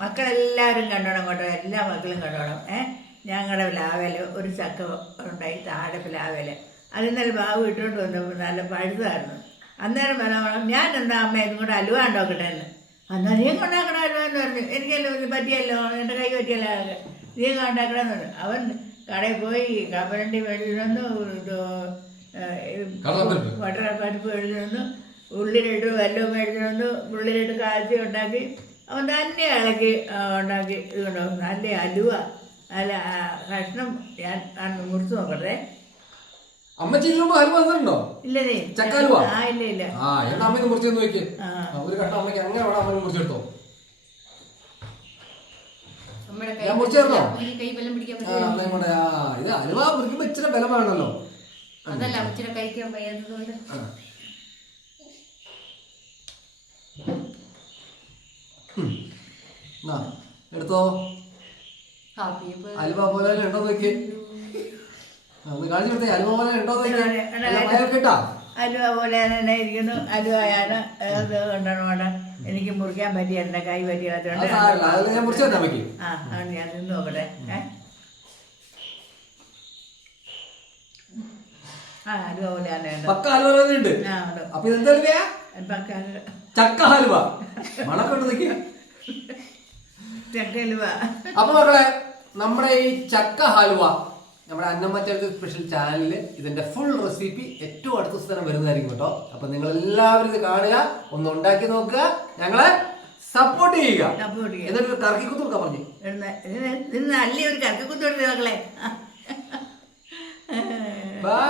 മക്കളെല്ലാവരും കണ്ടോണം കേട്ടോ എല്ലാ മക്കളും കണ്ടോണം. ഏ? ഞങ്ങളുടെ പ്ലാവേല ഒരു ചക്ക ഉണ്ടായി താഴെ പ്ലാവേല. അത് ഇന്നലെ ബാബു ഇട്ടുകൊണ്ട് വന്നപ്പോൾ നല്ല പഴുതായിരുന്നു. അന്നേരം പറയാം ഞാൻ എന്താ അമ്മ ഇതും കൂടെ അലുവ ഉണ്ടാക്കട്ടെ എന്ന് അന്നാ നീ കൊണ്ടാക്കണം അലുവ എന്ന് പറഞ്ഞു? എനിക്കല്ലോ ഇത് പറ്റിയല്ലോ എന്റെ കൈ പറ്റിയല്ലോ. നീ കൊണ്ടാക്കണമെന്ന് പറഞ്ഞു അവൻ കടയിൽ പോയി കപ്പലണ്ടി നിന്ന് ഇത് പരിപ്പ് എഴുതി മേടിച്ചു ഉള്ളിലിട്ട് വല്ലതും മേടിച്ചു ഉള്ളിലിട്ട് കാച്ചി ഉണ്ടാക്കി അവൻ തന്നെ ഇളക്കി ആ, ഉണ്ടാക്കി ഇത് കൊണ്ടുപോകും നല്ല അലുവ നല്ല കഷ്ണം ഞാൻ മുറിച്ച് നോക്കട്ടെ. അമ്മച്ചി ഇതിനുമ്പ് ഇല്ലേ ചക്ക ഹലുവ? ആ ഇല്ല ഇല്ല. ആ എന്നാ അമ്മ മുറിച്ച് നോക്കി ഒരു അമ്മയ്ക്ക് അങ്ങനെ വേണം അമ്മ മുറിച്ചെടുത്തോ ഞാൻ ഇത് ഹലുവ മുറിക്കുമ്പോ ഇച്ചിരി ബലം വേണമല്ലോ അതല്ല അമ്മച്ചിയുടെ കഴിക്കാൻ വയ്യാത്തതുകൊണ്ട് ആ. ഉം. എന്നാ, എടുത്തോ? അലുവ പോലെ ഉണ്ടോ നോക്കി ഒന്ന് കാണിച്ചു കൊടുത്തേ. അലുവ പോലെ ഉണ്ടോ നോക്കി അലുവ പോലെ തന്നെ ഇരിക്കുന്നു. അലുവയാണ് എനിക്ക് മുറിക്കാൻ പറ്റിയ എന്റെ കൈ പറ്റിയാത്തതുകൊണ്ട് ഞാൻ മുറിച്ചു തന്നെ ആ ഞാൻ നിന്ന് നോക്കട്ടെ ആ അലുവ പക്ക ഹലുവ തന്നെ ഉണ്ട്. ആ ഉണ്ട്. അപ്പൊ ഇതെന്താ പക്ക ചക്ക ഹലുവ മണക്കൊണ്ട് നിൽക്കുക ചക്ക അലുവ അപ്പൊ മക്കളെ നമ്മുടെ ഈ ചക്ക ഹലുവ നമ്മുടെ അന്നമ്മച്ചക്ക് സ്പെഷ്യൽ ചാനലിൽ ഇതിന്റെ ഫുൾ റെസിപ്പി ഏറ്റവും അടുത്ത സ്ഥലം വരുന്നതായിരിക്കും കേട്ടോ. അപ്പൊ നിങ്ങൾ എല്ലാവരും ഇത് കാണുക ഒന്ന് ഉണ്ടാക്കി നോക്കുക ഞങ്ങളെ സപ്പോർട്ട് ചെയ്യുക. സപ്പോർട്ട് ചെയ്യാം എന്നിട്ട് കറക്കിക്കുത്ത് കൊടുക്കാൻ പറഞ്ഞു. നല്ല ഒരു ഇതിന് നല്ലൊരു കറക്കുത്തുണ്ട് മക്കളെ? ബൈ